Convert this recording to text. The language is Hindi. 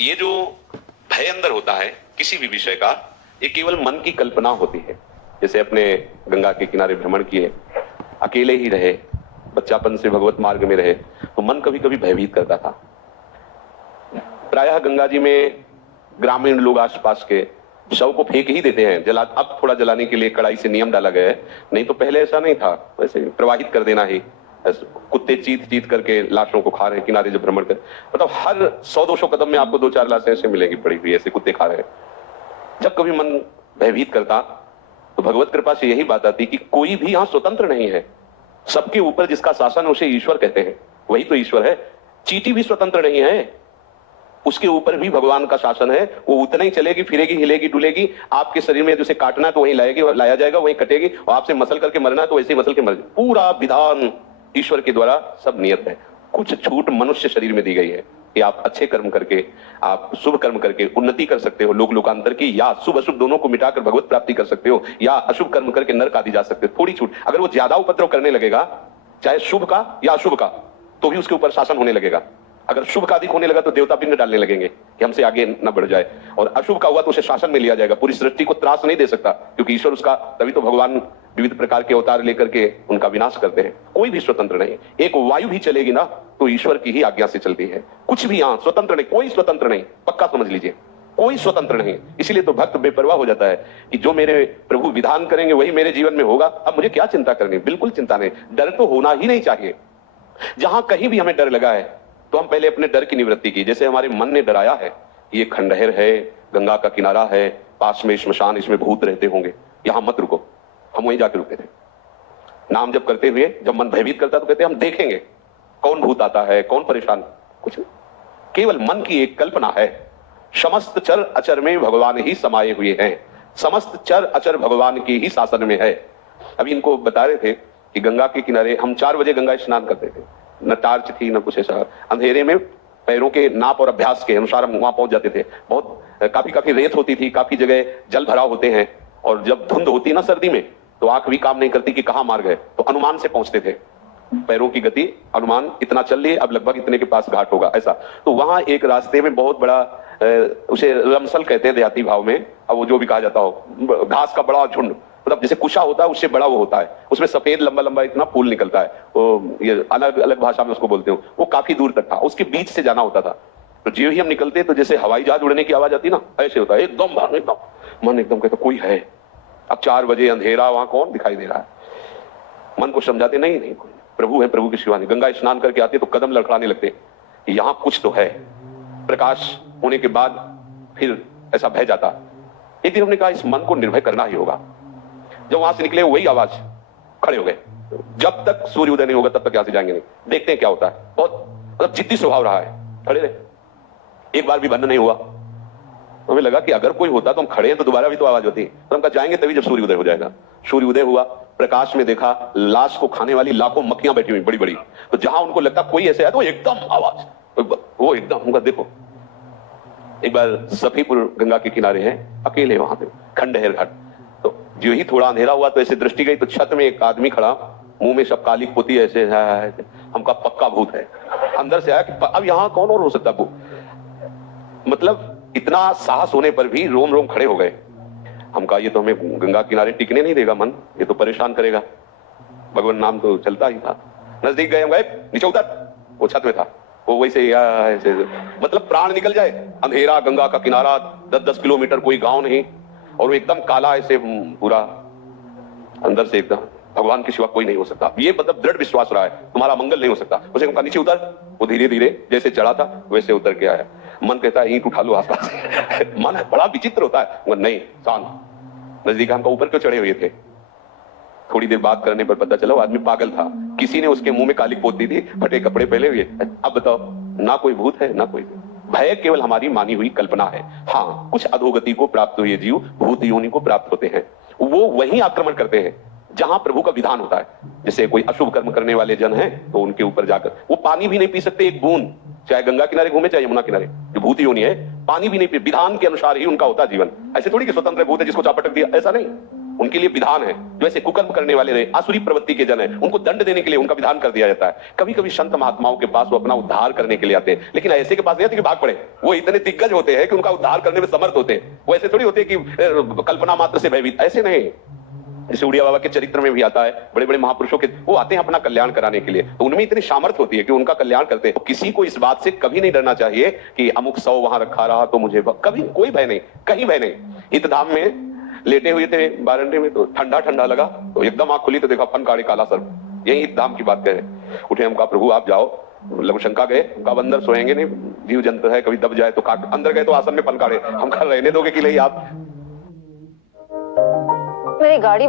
ये जो भय अंदर होता है किसी भी विषय का, ये केवल मन की कल्पना होती है। जैसे अपने गंगा के किनारे भ्रमण किए, अकेले ही रहे, बच्चापन से भगवत मार्ग में रहे, तो मन कभी कभी भयभीत करता था। प्रायः गंगा जी में ग्रामीण लोग आसपास के शव को फेंक ही देते हैं, जला अब थोड़ा जलाने के लिए कड़ाई से नियम डाला गया है, नहीं तो पहले ऐसा नहीं था, वैसे प्रवाहित कर देना ही। कुत्ते चीत चीत करके लाशों को खा रहे हैं किनारे जब भ्रमण कर, मतलब हर 100-200 कदम में आपको 2-4 लाशें ऐसे मिलेगी पड़ी हुई, ऐसे कुत्ते खा रहे हैं। जब कभी मन भयभीत करता तो भगवत कृपा से यही बात आती कि कोई भी यहां स्वतंत्र नहीं है, सबके ऊपर जिसका शासन उसे ईश्वर कहते हैं, वही तो ईश्वर है। चींटी भी स्वतंत्र नहीं है, उसके ऊपर भी भगवान का शासन है। वो उतना ही चलेगी, फिरेगी, हिलेगी, डुलेगी, आपके शरीर में जिसे काटना है तो वहीं लाया जाएगा, वहीं कटेगी, और आपसे मसल करके मरना है तो वैसे ही मसल के मर जाए। पूरा विधान ईश्वर के द्वारा सब नियत है। कुछ छूट मनुष्य शरीर में दी गई है कि आप अच्छे कर्म करके, आप शुभ कर्म करके उन्नति कर सकते हो लोक लोकांतर की, या शुभ अशुभ दोनों को मिटाकर भगवत प्राप्ति कर सकते हो, या अशुभ कर्म करके नरक आदि जा सकते हो। थोड़ी छूट, अगर वो ज्यादा उपद्रव करने लगेगा, चाहे शुभ का या अशुभ का, तो भी उसके ऊपर शासन होने लगेगा। अगर शुभ का अधिक होने लगा तो देवता पिंड डालने लगेंगे कि हमसे आगे न बढ़ जाए, और अशुभ का हुआ तो उसे शासन में लिया जाएगा। पूरी सृष्टि को त्रास नहीं दे सकता, क्योंकि ईश्वर उसका, तभी तो भगवान विविध प्रकार के अवतार लेकर के उनका विनाश करते हैं। कोई भी स्वतंत्र नहीं। एक वायु भी चलेगी ना तो ईश्वर की ही आज्ञा से चलती है। कुछ भी यहां स्वतंत्र नहीं, कोई स्वतंत्र नहीं, पक्का समझ लीजिए, कोई स्वतंत्र नहीं। इसीलिए तो भक्त बेपरवाह हो जाता है कि जो मेरे प्रभु विधान करेंगे वही मेरे जीवन में होगा, अब मुझे क्या चिंता करनी। बिल्कुल चिंता नहीं, डर तो होना ही नहीं चाहिए। जहां कहीं भी हमें डर लगा है तो हम पहले अपने डर की निवृत्ति की। जैसे हमारे मन ने डराया है, ये खंडहर है, गंगा का किनारा है, पास में श्मशान, इसमें भूत रहते होंगे, यहां मत रुको। हम वहीं जाकर रुके थे। नाम जब करते हुए जब मन भयभीत करता तो कहते हम देखेंगे कौन भूत आता है, कौन परेशान। कुछ नहीं, केवल मन की एक कल्पना है। समस्त चर अचर में भगवान ही समाये हुए हैं, समस्त चर अचर भगवान के ही शासन में है। अभी इनको बता रहे थे कि गंगा के किनारे हम 4 बजे गंगा स्नान करते थे, न टार्च थी न कुछ ऐसा, अंधेरे में पैरों के नाप और अभ्यास के अनुसार हम वहां पहुंच जाते थे। बहुत काफी रेत होती थी, काफी जगह जल भराव होते हैं, और जब धुंध होती ना सर्दी में तो आंख भी काम नहीं करती कि कहां मार गए, तो अनुमान से पहुंचते थे। पैरों की गति अनुमान, इतना चल लिए, अब लगभग इतने के पास घाट होगा, ऐसा। तो वहां एक रास्ते में बहुत बड़ा, उसे रमसल कहते हैं देहाती भाव में, अब वो जो भी कहा जाता हो, घास का बड़ा झुंड, मतलब जैसे कुशा होता है उससे बड़ा वो होता है, उसमें सफेद लंबा लंबा इतना फूल निकलता है, वो ये अलग अलग भाषा में उसको बोलते हो। वो काफी दूर तक था, उसके बीच से जाना होता था। तो जो ही हम निकलते तो जैसे हवाई जहाज उड़ने की आवाज आती ना, ऐसे होता है एकदम भाग, एकदम मन एकदम कहता कोई है। अब 4 बजे अंधेरा, वहां कौन दिखाई दे रहा है। मन को समझाते नहीं नहीं कोई प्रभु है, प्रभु की सेवा नहीं। गंगा स्नान करके आते तो कदम लड़खड़ाने लगते, यहां कुछ तो है। प्रकाश होने के बाद फिर ऐसा भय जाता। एक दिन हमने कहा इस मन को निर्भय करना ही होगा। जब वहां से निकले वही आवाज, खड़े हो गए। जब तक सूर्य उदय नहीं होगा तब तक यहां से जाएंगे नहीं, देखते हैं क्या होता है। बहुत मतलब जिद्दी स्वभाव रहा है, खड़े रहे। एक बार भी बंद नहीं हुआ। हमें लगा कि अगर कोई होता तो हम खड़े हैं तो दोबारा भी तो आवाज होती, तो हम कहा जाएंगे तभी जब सूर्य उदय हो जाएगा। सूर्य उदय हुआ, प्रकाश में देखा लाश को खाने वाली लाखों मक्खियां बैठी हुई बड़ी बड़ी, तो जहां उनको लगता कोई ऐसे है तो एकदम आवाज, वो एकदम उनका देखो। एक बार सफीपुर गंगा के किनारे हैं, अकेले वहां पे खंडहर घाट, तो जो ही थोड़ा अंधेरा हुआ तो ऐसे दृष्टि गई तो छत में एक आदमी खड़ा, मुंह में सब काली पोती ऐसे, हमका पक्का भूत है। अंदर से आया कि अब यहां कौन और हो सकता भूत। मतलब इतना साहस होने पर भी रोम रोम खड़े हो गए। हम कहा ये तो हमें गंगा किनारे टिकने नहीं देगा मन, ये तो परेशान करेगा। भगवान नाम तो चलता ही था। नजदीक गए, हम गए, नीचे उतर, वो छत में था, वो वैसे ऐसे, मतलब प्राण निकल जाए। अंधेरा, गंगा का किनारा, 10-10 किलोमीटर, कोई गांव नहीं, और वो एकदम काला ऐसे पूरा, अंदर से एकदम भगवान के सिवा कोई नहीं हो सकता। ये मतलब दृढ़ विश्वास रहा है, तुम्हारा मंगल नहीं हो सकता। उसे कहा नीचे उतर, वो धीरे धीरे जैसे चढ़ा था वैसे उतर के आया। मन कहता है ईंट उठा लो आसपास मन बड़ा विचित्र होता है, नहीं शांत। नजदीक हमका ऊपर क्यों चढ़े हुए थे। थोड़ी देर बात करने पर पता चला वो आदमी पागल था, किसी ने उसके मुंह में काली पोत दी थी, फटे कपड़े पहले हुए। अब बताओ, ना कोई भूत है ना कोई भय, केवल हमारी मानी हुई कल्पना है। हाँ, कुछ अधोगति को प्राप्त हुए जीव भूत योनि को प्राप्त होते हैं, वो वही आक्रमण करते हैं जहां प्रभु का विधान होता है। जैसे कोई अशुभ कर्म करने वाले जन हैं तो उनके ऊपर जाकर वो पानी भी नहीं पी सकते एक बूंद, चाहे गंगा किनारे घूमे चाहे यमुना किनारे। जो भूत योनि है पानी भी नहीं पी, विधान के अनुसार ही उनका होता है जीवन। ऐसे थोड़ी कि स्वतंत्र भूत है जिसको चापटक दिया, ऐसा नहीं। उनके लिए विधान है। जो ऐसे कुकर्म करने वाले रहे, आसुरी प्रवृत्ति के जन है, उनको दंड देने के लिए उनका विधान कर दिया जाता है। कभी कभी संत महात्माओं के पास वो अपना उद्धार करने के लिए आते हैं, लेकिन ऐसे के पास नहीं आते कि भाग पड़े। वो इतने दिग्गज होते हैं कि उनका उद्धार करने में समर्थ होते हैं। वो ऐसे थोड़ी होते हैं कि कल्पना मात्र से भयभीत, ऐसे नहीं। जैसे उड़िया बाबा के चरित्र में भी आता है, बड़े बड़े महापुरुषों के वो आते हैं अपना कल्याण कराने के लिए, तो उनमें इतनी सामर्थ्य होती है कि उनका कल्याण करते हैं। तो किसी को इस बात से कभी नहीं डरना चाहिए कि अमुक 100 वहां रखा रहा तो मुझे कभी कोई भय नहीं, कहीं भय नहीं। इत धाम में लेटे हुए थे बारंडे में, तो ठंडा ठंडा लगा, तो एकदम आंख खुली तो देखा फन काड़े काला सर्प। यही इत धाम की बात कहे। उठे, हम कहा प्रभु आप जाओ। लघु शंका गए, कहा अंदर सोएंगे नहीं, जीव जंतु है, कभी दब जाए तो काट। अंदर गए तो आसन में फन काड़े। हम कहा रहने दोगे कि नहीं आप? मेरी गाड़ी